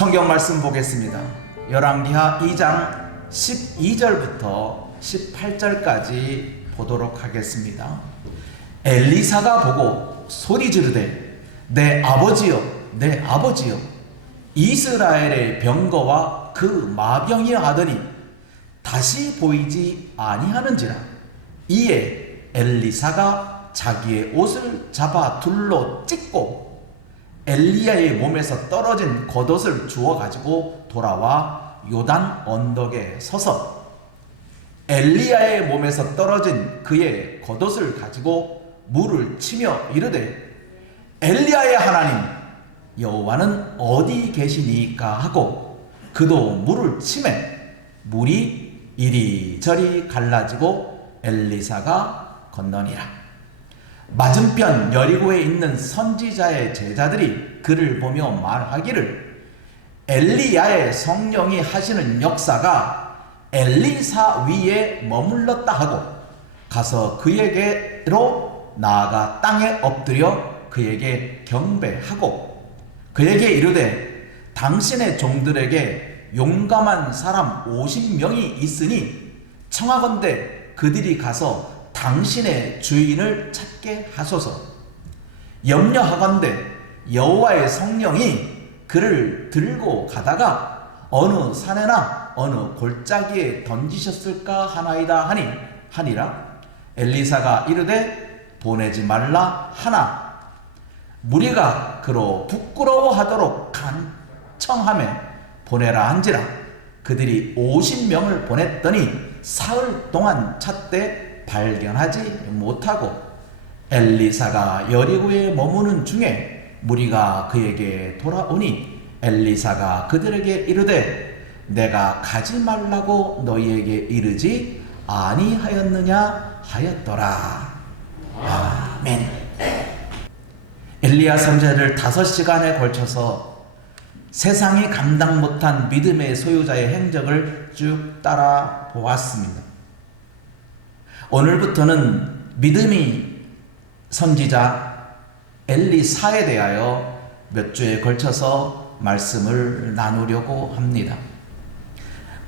성경 말씀 보겠습니다. 열왕기하 2장 12절부터 18절까지 보도록 하겠습니다. 엘리사가 보고 소리 지르되 내 아버지여 내 아버지여 이스라엘의 병거와 그 마병이 하더니 다시 보이지 아니하는지라. 이에 엘리사가 자기의 옷을 잡아 둘로 찢고 엘리야의 몸에서 떨어진 겉옷을 주워 가지고 돌아와 요단 언덕에 서서 엘리야의 몸에서 떨어진 그의 겉옷을 가지고 물을 치며 이르되 엘리야의 하나님 여호와는 어디 계시니까 하고 그도 물을 치매 물이 이리저리 갈라지고 엘리사가 건너니라. 맞은편 여리고에 있는 선지자의 제자들이 그를 보며 말하기를 엘리야의 성령이 하시는 역사가 엘리사 위에 머물렀다 하고 가서 그에게로 나아가 땅에 엎드려 그에게 경배하고 그에게 이르되 당신의 종들에게 용감한 사람 50명이 있으니 청하건대 그들이 가서 당신의 주인을 찾게 하소서. 염려하건대 여호와의 성령이 그를 들고 가다가 어느 산에나 어느 골짜기에 던지셨을까 하나이다 하니라. 엘리사가 이르되 보내지 말라 하나 무리가 그로 부끄러워하도록 간청하며 보내라 한지라. 그들이 50명을 보냈더니 사흘 동안 찾되 발견하지 못하고 엘리사가 여리고에 머무는 중에 무리가 그에게 돌아오니 엘리사가 그들에게 이르되 내가 가지 말라고 너희에게 이르지 아니하였느냐 하였더라. 아멘. 엘리야 선지자를 5시간에 걸쳐서 세상이 감당 못한 믿음의 소유자의 행적을 쭉 따라 보았습니다. 오늘부터는 믿음의 선지자 엘리사에 대하여 몇 주에 걸쳐서 말씀을 나누려고 합니다.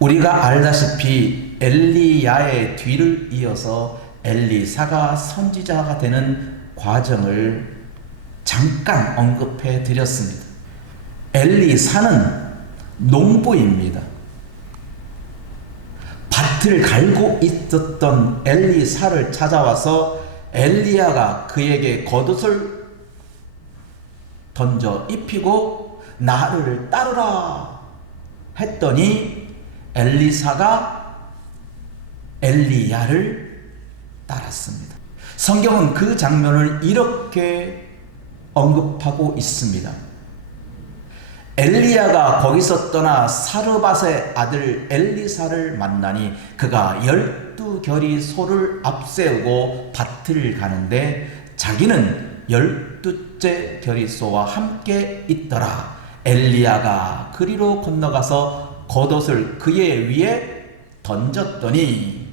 우리가 알다시피 엘리야의 뒤를 이어서 엘리사가 선지자가 되는 과정을 잠깐 언급해 드렸습니다. 엘리사는 농부입니다. 밭을 갈고 있었던 엘리사를 찾아와서 엘리야가 그에게 겉옷을 던져 입히고 나를 따르라 했더니 엘리사가 엘리야를 따랐습니다. 성경은 그 장면을 이렇게 언급하고 있습니다. 엘리야가 거기서 떠나 사르밧의 아들 엘리사를 만나니 그가 12결의 소를 앞세우고 밭을 가는데 자기는 12째 결의 소와 함께 있더라. 엘리야가 그리로 건너가서 겉옷을 그의 위에 던졌더니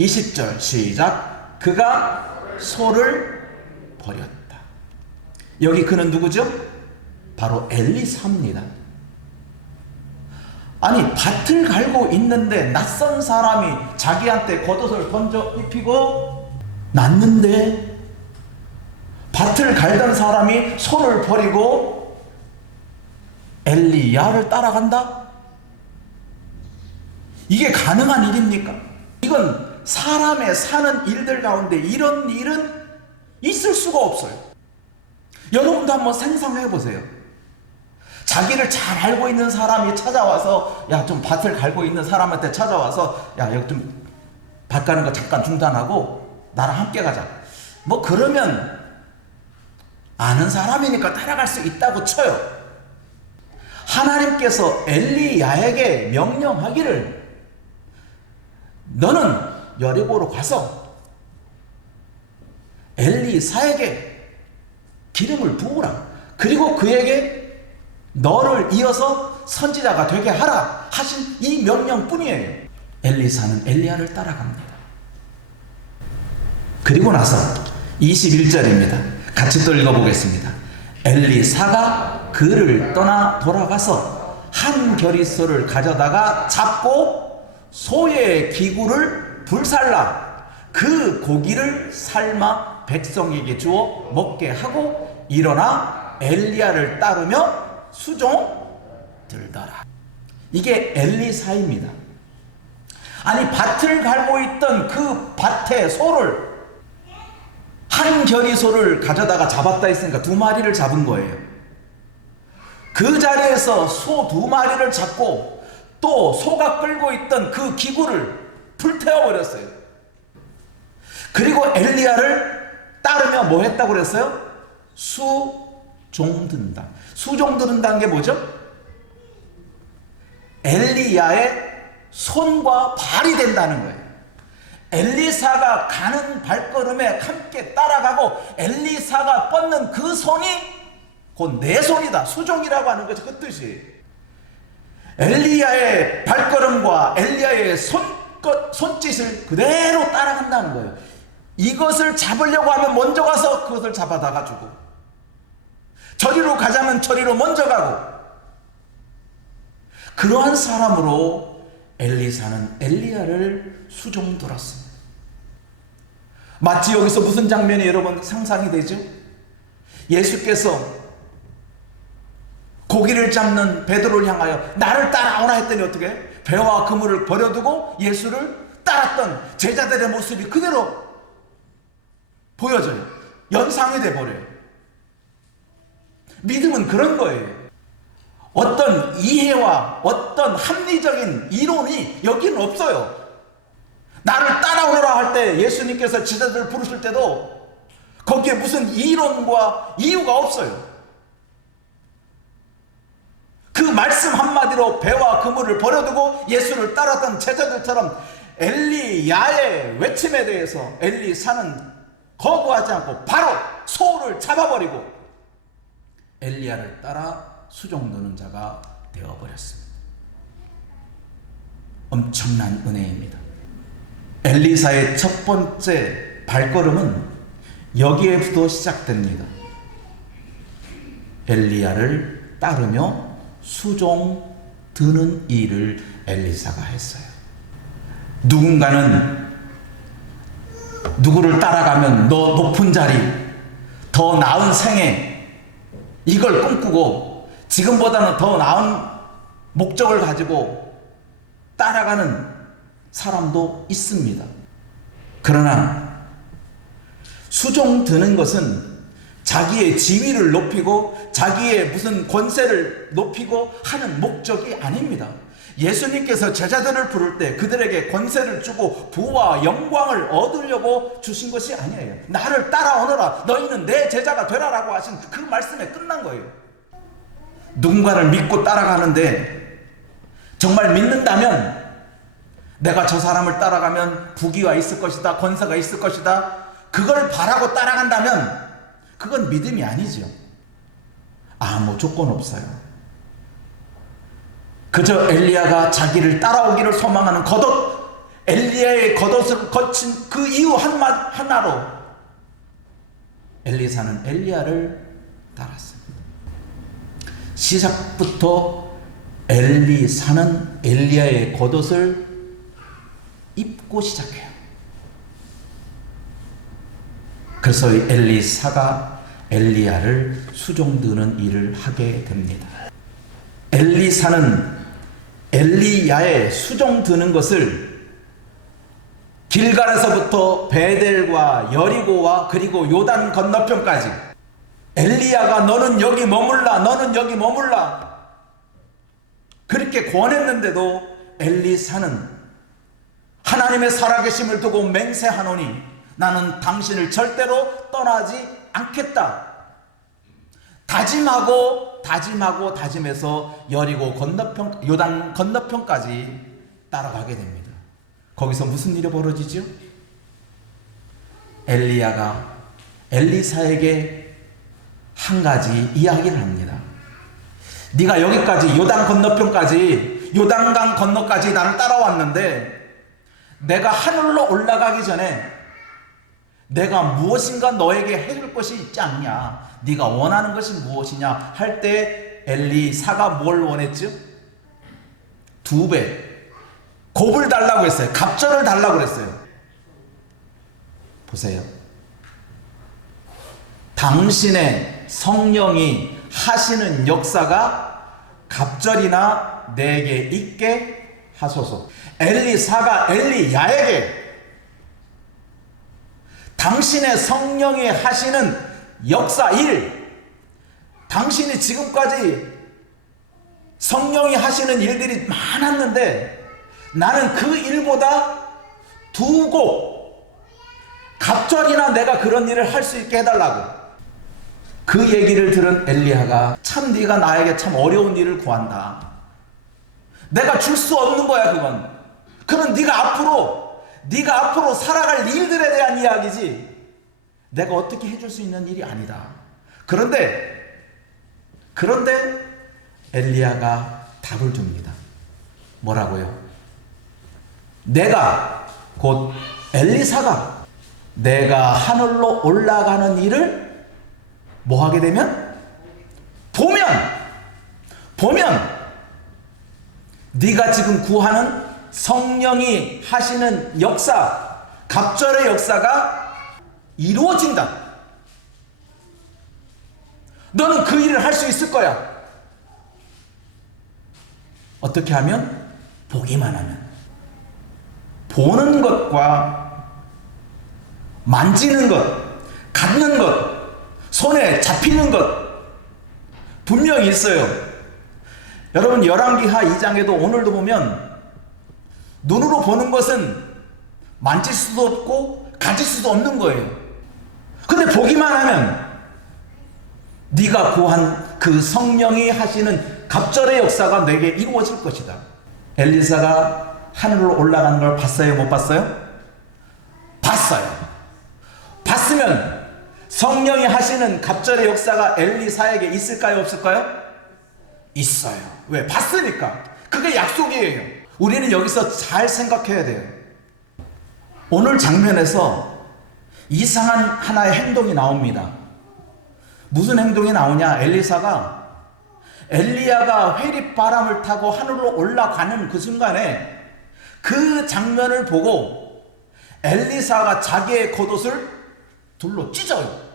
20절 시작. 그가 소를 버렸다. 여기 그는 누구죠? 바로 엘리사입니다. 아니 밭을 갈고 있는데 낯선 사람이 자기한테 겉옷을 던져 입히고 났는데 밭을 갈던 사람이 소를 버리고 엘리야를 따라간다? 이게 가능한 일입니까? 이건 사람의 사는 일들 가운데 이런 일은 있을 수가 없어요. 여러분도 한번 상상해 보세요. 자기를 잘 알고 있는 사람이 찾아와서 야 좀 밭을 갈고 있는 사람한테 찾아와서 야 여기 좀 밭 가는 거 잠깐 중단하고 나랑 함께 가자. 뭐 그러면 아는 사람이니까 따라갈 수 있다고 쳐요. 하나님께서 엘리야에게 명령하기를 너는 여리고로 가서 엘리사에게 기름을 부으라. 그리고 그에게 너를 이어서 선지자가 되게 하라 하신 이 명령뿐이에요. 엘리사는 엘리야를 따라갑니다. 그리고 나서 21절입니다. 같이 또 읽어보겠습니다. 엘리사가 그를 떠나 돌아가서 한 겨리소를 가져다가 잡고 소의 기구를 불살라 그 고기를 삶아 백성에게 주어 먹게 하고 일어나 엘리야를 따르며 수종 들더라. 이게 엘리사입니다. 아니, 밭을 갈고 있던 그 밭에 소를, 한 겨리소를 가져다가 잡았다 했으니까 2마리를 잡은 거예요. 그 자리에서 소 2마리를 잡고 또 소가 끌고 있던 그 기구를 불태워버렸어요. 그리고 엘리야를 따르며 뭐 했다고 그랬어요? 수종 든다. 수종 든다는 게 뭐죠? 엘리야의 손과 발이 된다는 거예요. 엘리사가 가는 발걸음에 함께 따라가고 엘리사가 뻗는 그 손이 곧 내 손이다. 수종이라고 하는 거죠. 그 뜻이. 엘리야의 발걸음과 엘리야의 손짓을 그대로 따라간다는 거예요. 이것을 잡으려고 하면 먼저 가서 그것을 잡아다가 주고, 저리로 가자면 저리로 먼저 가고, 그러한 사람으로 엘리사는 엘리야를 수종 들었습니다. 마치 여기서 무슨 장면이 여러분 상상이 되죠? 예수께서 고기를 잡는 베드로를 향하여 나를 따라오라 했더니 어떻게? 배와 그물을 버려두고 예수를 따랐던 제자들의 모습이 그대로 보여져요. 연상이 돼버려요. 믿음은 그런 거예요. 어떤 이해와 어떤 합리적인 이론이 여기는 없어요. 나를 따라오라 할 때 예수님께서 제자들을 부르실 때도 거기에 무슨 이론과 이유가 없어요. 그 말씀 한마디로 배와 그물을 버려두고 예수를 따랐던 제자들처럼 엘리야의 외침에 대해서 엘리사는 거부하지 않고 바로 소를 잡아버리고 엘리야를 따라 수종 드는 자가 되어버렸습니다. 엄청난 은혜입니다. 엘리사의 첫 번째 발걸음은 여기에부터 시작됩니다. 엘리야를 따르며 수종 드는 일을 엘리사가 했어요. 누군가는 누구를 따라가면 너 높은 자리, 더 나은 생애, 이걸 꿈꾸고 지금보다는 더 나은 목적을 가지고 따라가는 사람도 있습니다. 그러나 수종 드는 것은 자기의 지위를 높이고 자기의 무슨 권세를 높이고 하는 목적이 아닙니다. 예수님께서 제자들을 부를 때 그들에게 권세를 주고 부와 영광을 얻으려고 주신 것이 아니에요. 나를 따라오너라, 너희는 내 제자가 되라라고 하신 그 말씀에 끝난 거예요. 누군가를 믿고 따라가는데 정말 믿는다면 내가 저 사람을 따라가면 부귀가 있을 것이다, 권세가 있을 것이다, 그걸 바라고 따라간다면 그건 믿음이 아니죠. 아무 조건 없어요. 그저 엘리야가 자기를 따라오기를 소망하는 겉옷, 엘리야의 겉옷을 거친 그 이유 하나로 엘리사는 엘리야를 따랐습니다. 시작부터 엘리사는 엘리야의 겉옷을 입고 시작해요. 그래서 엘리사가 엘리야를 수종드는 일을 하게 됩니다. 엘리사는 엘리야의 수종드는 것을 길갈에서부터 베델과 여리고와 그리고 요단 건너편까지 엘리야가 너는 여기 머물라, 너는 여기 머물라 그렇게 권했는데도 엘리사는 하나님의 살아계심을 두고 맹세하노니 나는 당신을 절대로 떠나지 않겠다. 다짐해서 여리고 건너편, 요단 건너편까지 따라가게 됩니다. 거기서 무슨 일이 벌어지죠? 엘리야가 엘리사에게 한 가지 이야기를 합니다. 네가 여기까지 요단 건너편까지, 요단강 건너까지 나를 따라왔는데 내가 하늘로 올라가기 전에 내가 무엇인가 너에게 해줄 것이 있지 않냐, 네가 원하는 것이 무엇이냐 할 때 엘리사가 뭘 원했죠? 2배 곱을 달라고 했어요. 갑절을 달라고 그랬어요. 보세요. 당신의 성령이 하시는 역사가 갑절이나 내게 있게 하소서. 엘리사가 엘리야에게 당신의 성령이 하시는 역사 일, 당신이 지금까지 성령이 하시는 일들이 많았는데 나는 그 일보다 2곱 갑절이나 내가 그런 일을 할 수 있게 해달라고. 그 얘기를 들은 엘리야가 참 네가 나에게 참 어려운 일을 구한다. 내가 줄 수 없는 거야 그건. 그건 네가 앞으로 살아갈 일들에 대한 이야기지 내가 어떻게 해줄 수 있는 일이 아니다. 그런데 엘리야가 답을 줍니다. 뭐라고요? 내가 곧 엘리사가 내가 하늘로 올라가는 일을 뭐 하게 되면 보면 네가 지금 구하는 성령이 하시는 역사, 갑절의 역사가 이루어진다. 너는 그 일을 할 수 있을 거야. 어떻게 하면? 보기만 하면. 보는 것과 만지는 것, 갖는 것, 손에 잡히는 것 분명히 있어요. 여러분 열왕기하 2장에도 오늘도 보면 눈으로 보는 것은 만질 수도 없고 가질 수도 없는 거예요. 근데 보기만 하면 네가 구한 그 성령이 하시는 갑절의 역사가 내게 이루어질 것이다. 엘리사가 하늘로 올라가는 걸 봤어요? 못 봤어요? 봤어요. 봤으면 성령이 하시는 갑절의 역사가 엘리사에게 있을까요? 없을까요? 있어요. 왜? 봤으니까. 그게 약속이에요. 우리는 여기서 잘 생각해야 돼요. 오늘 장면에서 이상한 하나의 행동이 나옵니다. 무슨 행동이 나오냐? 엘리야가 회립바람을 타고 하늘로 올라가는 그 순간에 그 장면을 보고 엘리사가 자기의 겉옷을 둘로 찢어요.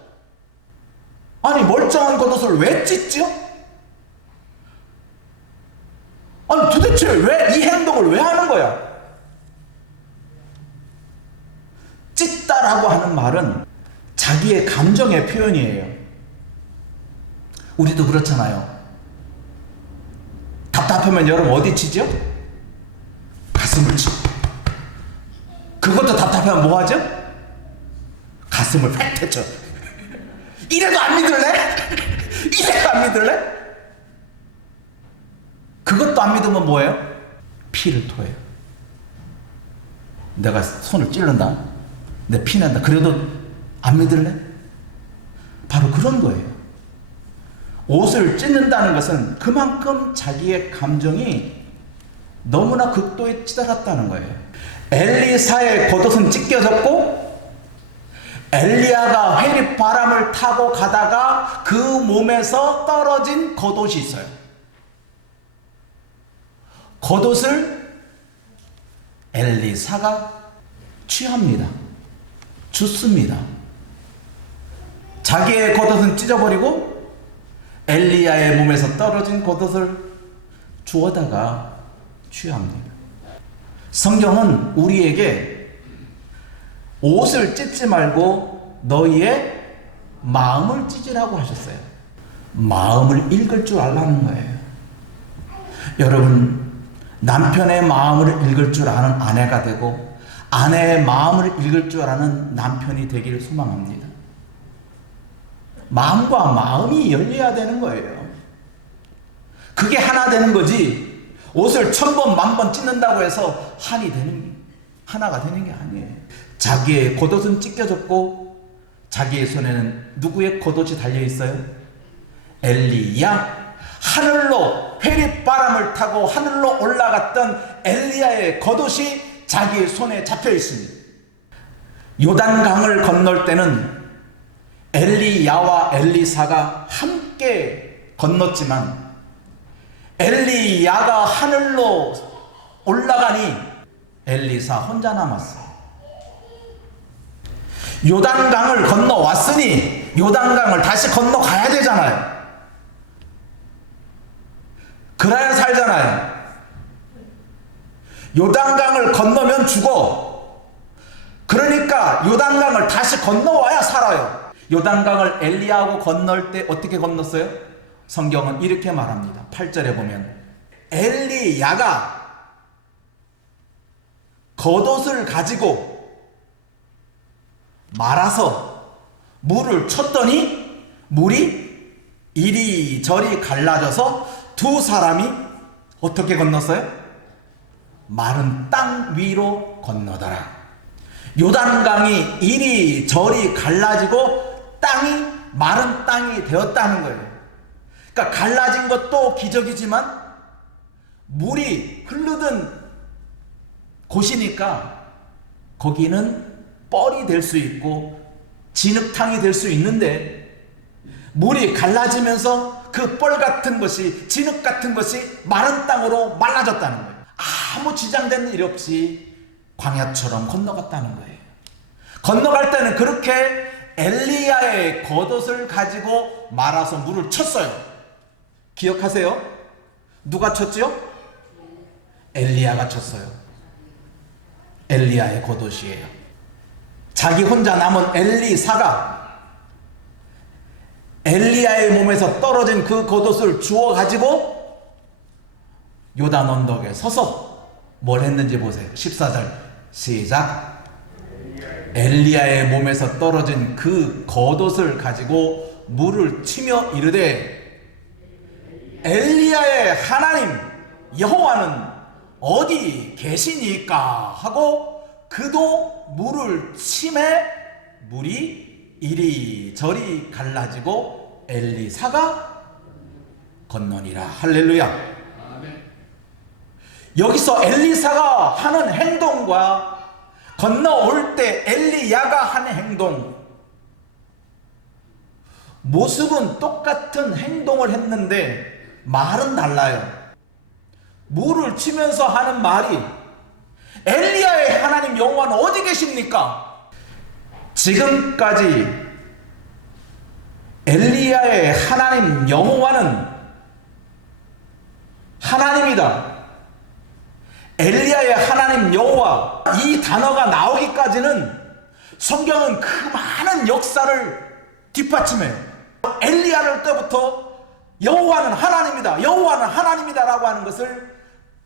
아니 멀쩡한 겉옷을 왜 찢죠? 아니 도대체 왜 이 행동을 왜 하는 거야? 찢다라고 하는 말은 자기의 감정의 표현이에요. 우리도 그렇잖아요. 답답하면 여러분 어디 치죠? 가슴을 치고. 그것도 답답하면 뭐 하죠? 가슴을 팩 쳤죠. 이래도 안 믿을래? 이래도 안 믿을래? 그것도 안 믿으면 뭐예요? 피를 토해요. 내가 손을 찔른다. 내 피 난다. 그래도 안 믿을래? 바로 그런 거예요. 옷을 찢는다는 것은 그만큼 자기의 감정이 너무나 극도에 치달았다는 거예요. 엘리사의 겉옷은 찢겨졌고 엘리야가 회립바람을 타고 가다가 그 몸에서 떨어진 겉옷이 있어요. 겉옷을 엘리사가 취합니다. 줍습니다. 자기의 겉옷은 찢어버리고 엘리야의 몸에서 떨어진 겉옷을 주워다가 취합니다. 성경은 우리에게 옷을 찢지 말고 너희의 마음을 찢으라고 하셨어요. 마음을 읽을 줄 알라는 거예요. 여러분, 남편의 마음을 읽을 줄 아는 아내가 되고 아내의 마음을 읽을 줄 아는 남편이 되기를 소망합니다. 마음과 마음이 열려야 되는 거예요. 그게 하나 되는 거지 옷을 1000번, 10,000번 찢는다고 해서 하나가 되는 게 아니에요. 자기의 겉옷은 찢겨졌고 자기의 손에는 누구의 겉옷이 달려있어요? 엘리야. 하늘로 회립바람을 타고 하늘로 올라갔던 엘리야의 겉옷이 자기의 손에 잡혀 있습니다. 요단강을 건널 때는 엘리야와 엘리사가 함께 건넜지만 엘리야가 하늘로 올라가니 엘리사 혼자 남았어요. 요단강을 건너왔으니 요단강을 다시 건너가야 되잖아요. 그래야 살잖아요. 요단강을 건너면 죽어. 그러니까 요단강을 다시 건너와야 살아요. 요단강을 엘리야하고 건널 때 어떻게 건넜어요? 성경은 이렇게 말합니다. 8절에 보면 엘리야가 겉옷을 가지고 말아서 물을 쳤더니 물이 이리저리 갈라져서 두 사람이 어떻게 건넜어요? 마른 땅 위로 건너더라. 요단강이 이리저리 갈라지고 땅이 마른 땅이 되었다는 거예요. 그러니까 갈라진 것도 기적이지만 물이 흐르던 곳이니까 거기는 뻘이 될 수 있고 진흙탕이 될 수 있는데 물이 갈라지면서 그 뻘 같은 것이 진흙 같은 것이 마른 땅으로 말라졌다는 거예요. 아무 지장되는 일 없이 광야처럼 건너갔다는 거예요. 건너갈 때는 그렇게 엘리야의 겉옷을 가지고 말아서 물을 쳤어요. 기억하세요? 누가 쳤죠? 엘리야가 쳤어요. 엘리야의 겉옷이에요. 자기 혼자 남은 엘리사가 엘리야의 몸에서 떨어진 그 겉옷을 주워 가지고 요단 언덕에 서서 뭘 했는지 보세요. 14절 시작. 엘리야의 몸에서 떨어진 그 겉옷을 가지고 물을 치며 이르되 엘리야의 하나님 여호와는 어디 계시니까 하고 그도 물을 치매 물이 이리저리 갈라지고 엘리사가 건너니라. 할렐루야. 여기서 엘리사가 하는 행동과 건너올 때 엘리야가 하는 행동, 모습은 똑같은 행동을 했는데 말은 달라요. 물을 치면서 하는 말이 엘리야의 하나님 여호와는 어디 계십니까? 지금까지 엘리야의 하나님 여호와는 하나님이다. 엘리야의 하나님 여호와 이 단어가 나오기까지는 성경은 그 많은 역사를 뒷받침해요. 엘리야를 때부터 여호와는 하나님이다, 여호와는 하나님이다 라고 하는 것을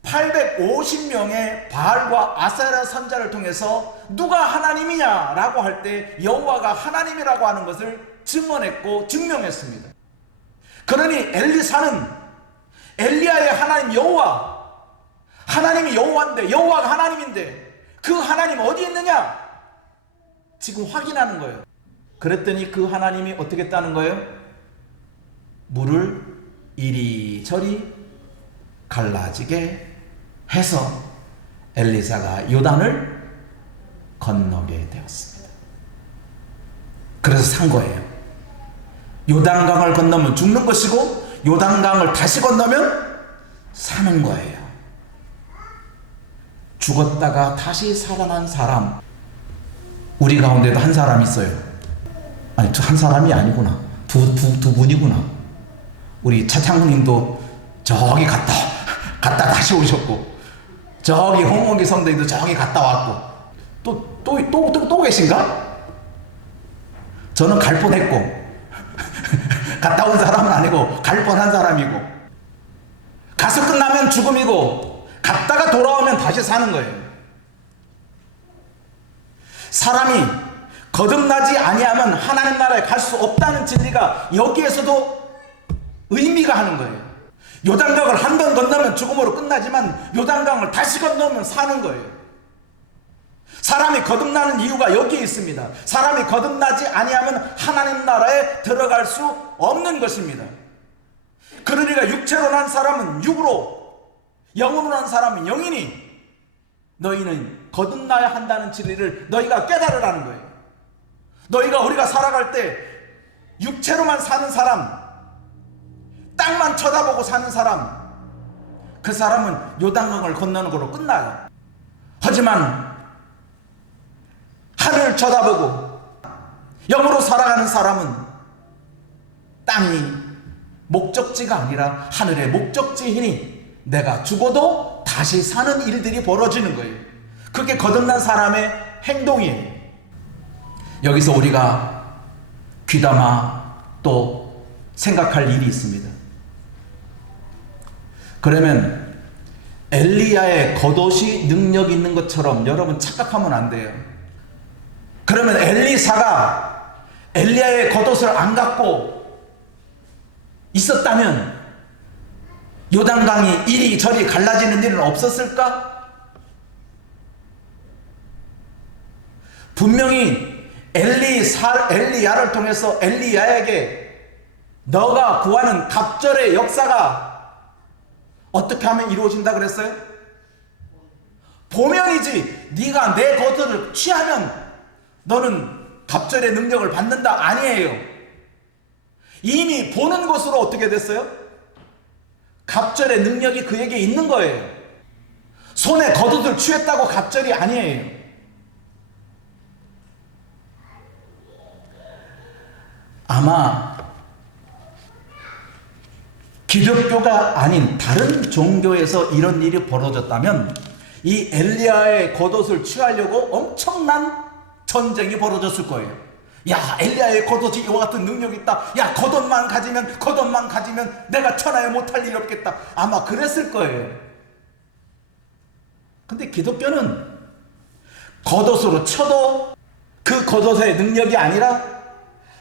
850명의 바알과 아세라 선자를 통해서 누가 하나님이냐 라고 할 때 여호와가 하나님이라고 하는 것을 증언했고 증명했습니다. 그러니 엘리사는 엘리야의 하나님 여호와, 하나님이 여호와인데 여호와가 하나님인데 그 하나님 어디 있느냐 지금 확인하는 거예요. 그랬더니 그 하나님이 어떻게 했다는 거예요? 물을 이리저리 갈라지게 해서 엘리사가 요단을 건너게 되었습니다. 그래서 산 거예요. 요단강을 건너면 죽는 것이고 요단강을 다시 건너면 사는 거예요. 죽었다가 다시 살아난 사람, 우리 가운데도 한 사람 있어요. 아니, 한 사람이 아니구나. 두 분이구나. 우리 차창훈님도 저기 갔다 다시 오셨고, 저기 홍원기 성대도 저기 갔다 왔고, 또 계신가? 저는 갈 뻔했고, 갔다 온 사람은 아니고 갈 뻔한 사람이고, 가서 끝나면 죽음이고 갔다가 돌아오면 다시 사는 거예요. 사람이 거듭나지 아니하면 하나님 나라에 갈 수 없다는 진리가 여기에서도 의미가 하는 거예요. 요단강을 한 번 건너면 죽음으로 끝나지만 요단강을 다시 건너면 사는 거예요. 사람이 거듭나는 이유가 여기에 있습니다. 사람이 거듭나지 아니하면 하나님 나라에 들어갈 수 없는 것입니다. 그러니까 육체로 난 사람은 육으로, 영으로 난 사람은 영이니 너희는 거듭나야 한다는 진리를 너희가 깨달으라는 거예요. 너희가 우리가 살아갈 때 육체로만 사는 사람, 땅만 쳐다보고 사는 사람, 그 사람은 요단강을 건너는 걸로 끝나요. 하지만 하늘을 쳐다보고 영으로 살아가는 사람은 땅이 목적지가 아니라 하늘의 목적지이니 내가 죽어도 다시 사는 일들이 벌어지는 거예요. 그게 거듭난 사람의 행동이에요. 여기서 우리가 귀담아 또 생각할 일이 있습니다. 그러면 엘리야의 겉옷이 능력 있는 것처럼 여러분 착각하면 안 돼요. 그러면 엘리사가 엘리야의 겉옷을 안 갖고 있었다면 요단강이 이리저리 갈라지는 일은 없었을까? 분명히 엘리야를 통해서 엘리야에게 너가 구하는 갑절의 역사가 어떻게 하면 이루어진다 그랬어요? 보명이지. 네가 내 겉옷을 취하면 너는 갑절의 능력을 받는다 아니에요. 이미 보는 것으로 어떻게 됐어요? 갑절의 능력이 그에게 있는 거예요. 손에 겉옷을 취했다고 갑절이 아니에요. 아마 기독교가 아닌 다른 종교에서 이런 일이 벌어졌다면 이 엘리야의 겉옷을 취하려고 엄청난 전쟁이 벌어졌을 거예요. 야, 엘리야의 겉옷이 이와 같은 능력이 있다. 야, 겉옷만 가지면 내가 천하에 못할 일이 없겠다. 아마 그랬을 거예요. 근데 기독교는 겉옷으로 쳐도 그 겉옷의 능력이 아니라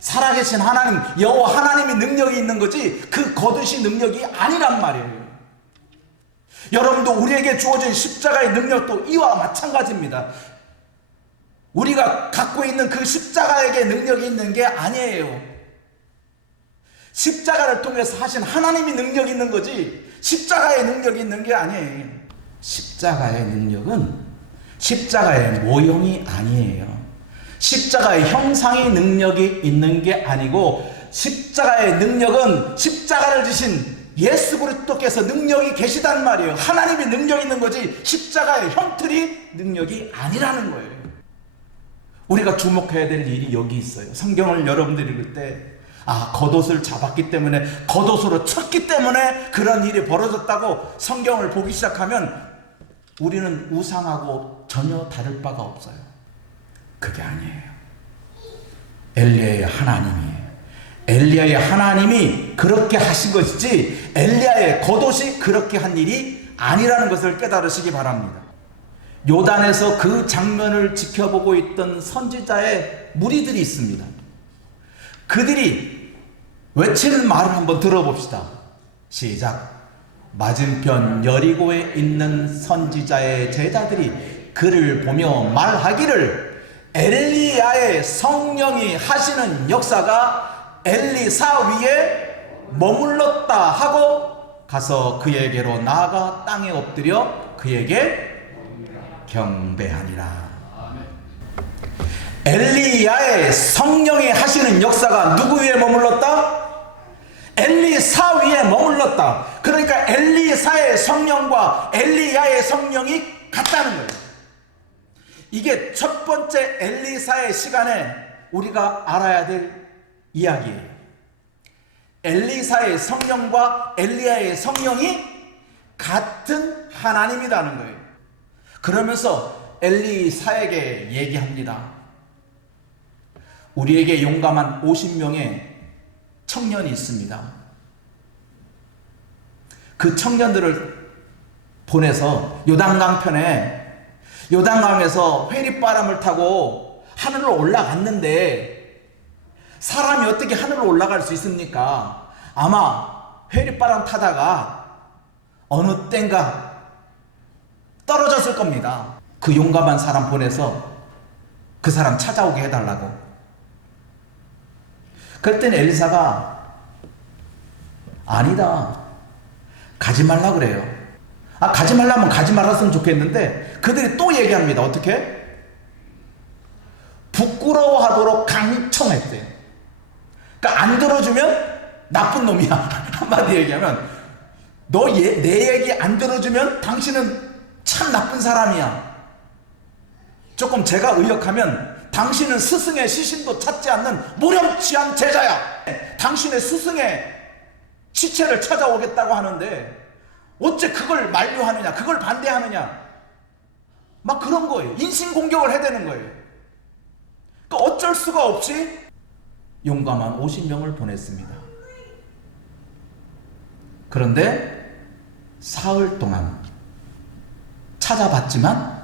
살아계신 하나님, 여호와 하나님의 능력이 있는 거지 그 겉옷이 능력이 아니란 말이에요. 여러분도 우리에게 주어진 십자가의 능력도 이와 마찬가지입니다. 우리가 갖고 있는 그 십자가에게 능력이 있는 게 아니에요. 십자가를 통해서 하신 하나님이 능력이 있는 거지 십자가의 능력이 있는 게 아니에요. 십자가의 능력은 십자가의 모형이 아니에요. 십자가의 형상의 능력이 있는 게 아니고 십자가의 능력은 십자가를 지신 예수 그리스도께서 능력이 계시단 말이에요. 하나님이 능력이 있는 거지 십자가의 형틀이 능력이 아니라는 거예요. 우리가 주목해야 될 일이 여기 있어요. 성경을 여러분들이 읽을 때 겉옷을 잡았기 때문에 겉옷으로 쳤기 때문에 그런 일이 벌어졌다고 성경을 보기 시작하면 우리는 우상하고 전혀 다를 바가 없어요. 그게 아니에요. 엘리야의 하나님이에요. 엘리야의 하나님이 그렇게 하신 것이지 엘리야의 겉옷이 그렇게 한 일이 아니라는 것을 깨달으시기 바랍니다. 요단에서 그 장면을 지켜보고 있던 선지자의 무리들이 있습니다. 그들이 외치는 말을 한번 들어봅시다. 시작. 맞은편 여리고에 있는 선지자의 제자들이 그를 보며 말하기를 엘리야의 성령이 하시는 역사가 엘리사 위에 머물렀다 하고 가서 그에게로 나아가 땅에 엎드려 그에게 경배하니라. 엘리야의 성령이 하시는 역사가 누구 위에 머물렀다? 엘리사 위에 머물렀다. 그러니까 엘리사의 성령과 엘리야의 성령이 같다는 거예요. 이게 첫 번째 엘리사의 시간에 우리가 알아야 될 이야기예요. 엘리사의 성령과 엘리야의 성령이 같은 하나님이라는 거예요. 그러면서 엘리사에게 얘기합니다. 우리에게 용감한 50명의 청년이 있습니다. 그 청년들을 보내서 요단강편에 요단강에서 회리바람을 타고 하늘로 올라갔는데 사람이 어떻게 하늘로 올라갈 수 있습니까? 아마 회리바람 타다가 어느 땐가 떨어졌을 겁니다. 그 용감한 사람 보내서 그 사람 찾아오게 해달라고. 그랬더니 엘리사가 아니다, 가지 말라 그래요. 가지 말라면 가지 말았으면 좋겠는데 그들이 또 얘기합니다. 어떻게? 부끄러워하도록 강청했대요. 그러니까 안 들어주면 나쁜 놈이야. 한마디 얘기하면 너 내 얘기 안 들어주면 당신은 참 나쁜 사람이야. 조금 제가 의역하면 당신은 스승의 시신도 찾지 않는 무렴치한 제자야. 당신의 스승의 시체를 찾아오겠다고 하는데 어째 그걸 만류하느냐, 그걸 반대하느냐, 막 그런 거예요. 인신공격을 해대는 거예요. 그러니까 어쩔 수가 없이 용감한 50명을 보냈습니다. 그런데 사흘 동안 찾아봤지만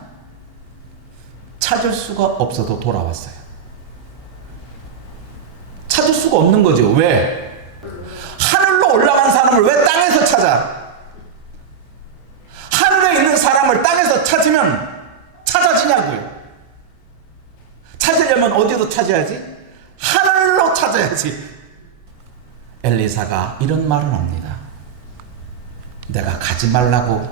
찾을 수가 없어도 돌아왔어요. 찾을 수가 없는 거죠. 왜? 하늘로 올라간 사람을 왜 땅에서 찾아? 하늘에 있는 사람을 땅에서 찾으면 찾아지냐고요. 찾으려면 어디로 찾아야지? 하늘로 찾아야지. 엘리사가 이런 말을 합니다. 내가 가지 말라고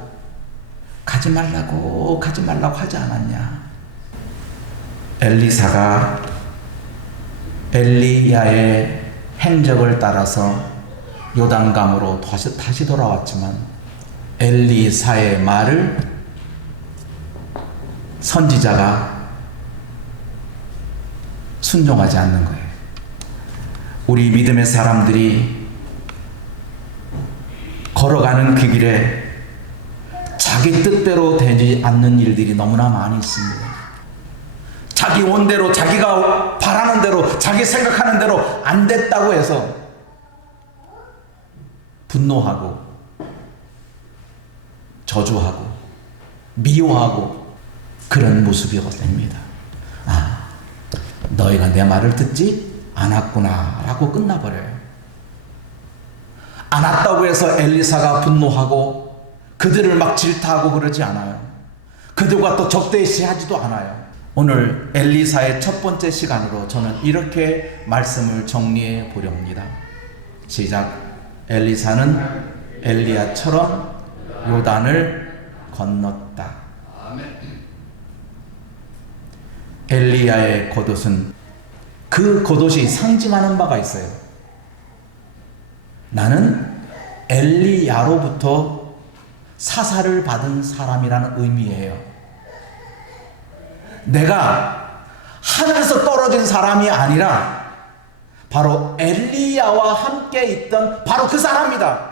하지 않았냐? 엘리사가 엘리야의 행적을 따라서 요단강으로 다시 돌아왔지만 엘리사의 말을 선지자가 순종하지 않는 거예요. 우리 믿음의 사람들이 걸어가는 그 길에 자기 뜻대로 되지 않는 일들이 너무나 많이 있습니다. 자기 원대로, 자기가 바라는 대로, 자기 생각하는 대로 안 됐다고 해서 분노하고 저주하고 미워하고 그런 모습이 됩니다. 아, 너희가 내 말을 듣지 않았구나 라고 끝나버려요. 안 왔다고 해서 엘리사가 분노하고 그들을 막 질타하고 그러지 않아요. 그들과 또 적대시하지도 않아요. 오늘 엘리사의 첫 번째 시간으로 저는 이렇게 말씀을 정리해 보렵니다. 시작. 엘리사는 엘리야처럼 요단을 건넜다. 엘리야의 겉옷은 그 겉옷이 상징하는 바가 있어요. 나는 엘리야로부터 사사를 받은 사람이라는 의미예요. 내가 하늘에서 떨어진 사람이 아니라 바로 엘리야와 함께 있던 바로 그 사람이다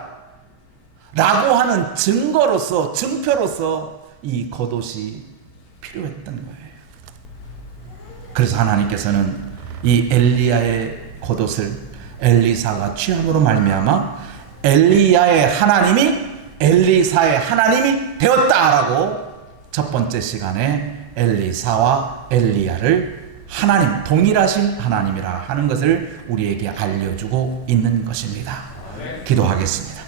라고 하는 증거로서, 증표로서 이 겉옷이 필요했던 거예요. 그래서 하나님께서는 이 엘리야의 겉옷을 엘리사가 취함으로 말미암아 엘리야의 하나님이 엘리사의 하나님이 되었다라고 첫 번째 시간에 엘리사와 엘리야를 하나님, 동일하신 하나님이라 하는 것을 우리에게 알려주고 있는 것입니다. 기도하겠습니다.